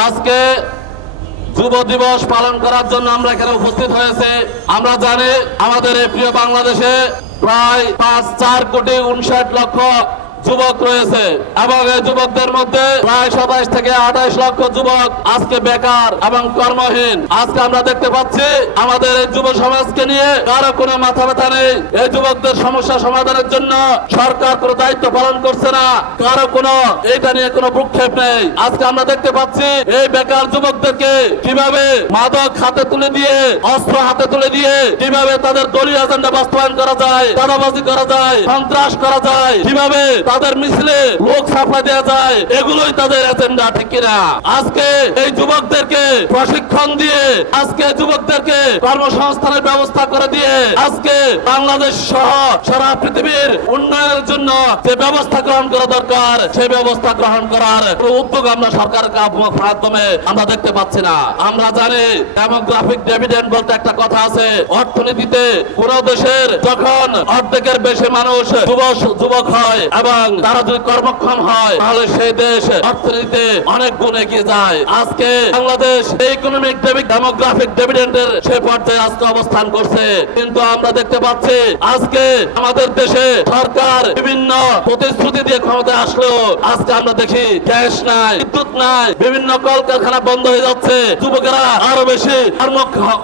আজকে যুব দিবস পালন করার জন্য আমরা এখানে উপস্থিত হয়েছে। আমরা জানি আমাদের এই প্রিয় বাংলাদেশে প্রায় 5.4 কোটি 59 লক্ষ যুবক রয়েছে এবং এই যুবকদের মধ্যে প্রায় 27 থেকে 28 লক্ষ যুবক আজকে বেকার এবং কর্মহীন। আজকে আমরা দেখতে পাচ্ছি আমাদের এই যুব সমাজকে নিয়ে কারো কোনো মাথা ব্যথা নেই। এই যুবকদের সমস্যা সমাধানের জন্য সরকার কোনো দায়িত্ব পালন করছে না, কারো কোনো এটা নিয়ে কোনো ভ্রুক্ষেপ নেই। আজকে আমরা দেখতে পাচ্ছি এই বেকার যুবকদেরকে কিভাবে মাদক হাতে তুলে দিয়ে, অস্ত্র হাতে তুলে দিয়ে কিভাবে তাদের দলীয় এজেন্ডা বাস্তবায়ন করা যায়, চাঁদাবাজি করা যায়, সন্ত্রাস করা যায়, কিভাবে তাদের মিছিলে লোক সাপ্লাই দেওয়া যায়, এগুলোই তাদের এজেন্ডা, ঠিক কিনা? আজকে এই যুবকদেরকে প্রশিক্ষণ দিয়ে, আজকে যুবকদেরকে কর্মসংস্থানের ব্যবস্থা করে দিয়ে আজকে বাংলাদেশ সহ সারা পৃথিবীর উন্নয়নের জন্য যে ব্যবস্থা গ্রহণ করা দরকার সেই ব্যবস্থা গ্রহণ করার উদ্যোগ আমরা সরকারের মাধ্যমে আমরা দেখতে পাচ্ছি না। আমরা জানি ডেমোগ্রাফিক ডিভিডেন্ড বলতে একটা কথা আছে। অর্থনীতিতে কোন দেশের যখন অর্ধেকের বেশি মানুষ যুবক হয় এবং তারা যদি কর্মক্ষম হয় তাহলে সেই দেশ অর্থনীতিতে অনেক গুণ এগিয়ে যায়। আজকে বাংলাদেশ ইকোনমিক ডেমোগ্রাফিক ডিভিডেন্ডের সে পর্যায়ে আজকে অবস্থান করছে, কিন্তু আমরা দেখতে পাচ্ছি আজকে আমাদের দেশে সরকার বিভিন্ন প্রতিশ্রুতি দিয়ে ক্ষমতায় আসলেও আজকে আমরা দেখি গ্যাস নাই, বিদ্যুৎ নাই, বিভিন্ন কলকারখানা বন্ধ হয়ে যাচ্ছে, যুবকেরা আরো বেশি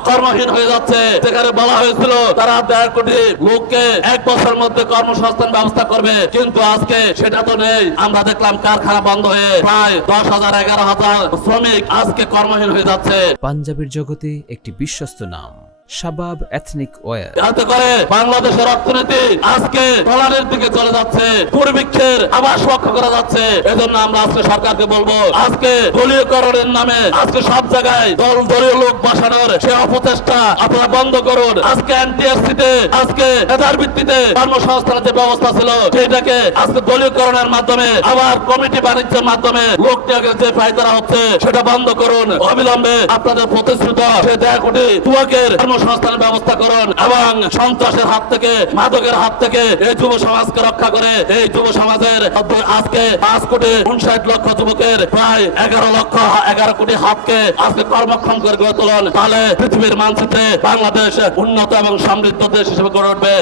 কর্মহীন হয়ে যাচ্ছে। যেখানে বলা হয়েছিল তারা 1.5 কোটি লোককে 1 বছরের মধ্যে কর্মসংস্থান ব্যবস্থা করবে, কিন্তু আজকে সেটা তো নেই। আমরা দেখলাম কারখানা বন্ধ হয়ে প্রায় 10,000 11,000 শ্রমিক আজকে কর্মহীন হয়ে যাচ্ছে। পাঞ্জাবের জগতে একটি বিশ্বস্ত নাম শাবাব এথনিক ওয়্যার। যাতে করে বাংলাদেশের অর্থনীতি আজকে তলানির দিকে চলে যাচ্ছে, দুর্ভিক্ষের আভাস লক্ষ্য করা যাচ্ছে। এজন্য আমরা আজকে সরকারকে বলবো, আজকে দলীয়করণের নামে আজকে সব জায়গায় দলীয় লোক বসানোর সে অপচেষ্টা আপনারা বন্ধ করুন। আজকে এনটিআরসিতে আজকে মেধার ভিত্তিতে কর্মসংস্থানের যে ব্যবস্থা ছিল সেটাকে আজকে দলীয়করণের মাধ্যমে আবার কমিটি বাণিজ্যের মাধ্যমে লোক নিয়োগের যে ফায়দা হচ্ছে সেটা বন্ধ করুন। অবিলম্বে আপনাদের প্রতিশ্রুত সে 1.5 কোটি যুবকের কর্মসংস্থানের ব্যবস্থা করুন এবং সন্ত্রাসের হাত থেকে, মাদকের হাত থেকে এই যুব সমাজকে রক্ষা করে এই যুব সমাজের আজকে 5.59 কোটি যুবকের প্রায় 11 কোটি হাতকে আজকে কর্মক্ষম করে গড়ে তুলুন। তাহলে পৃথিবীর মানচিত্রে বাংলাদেশ উন্নত এবং সমৃদ্ধ দেশ হিসেবে গড়ে উঠবে।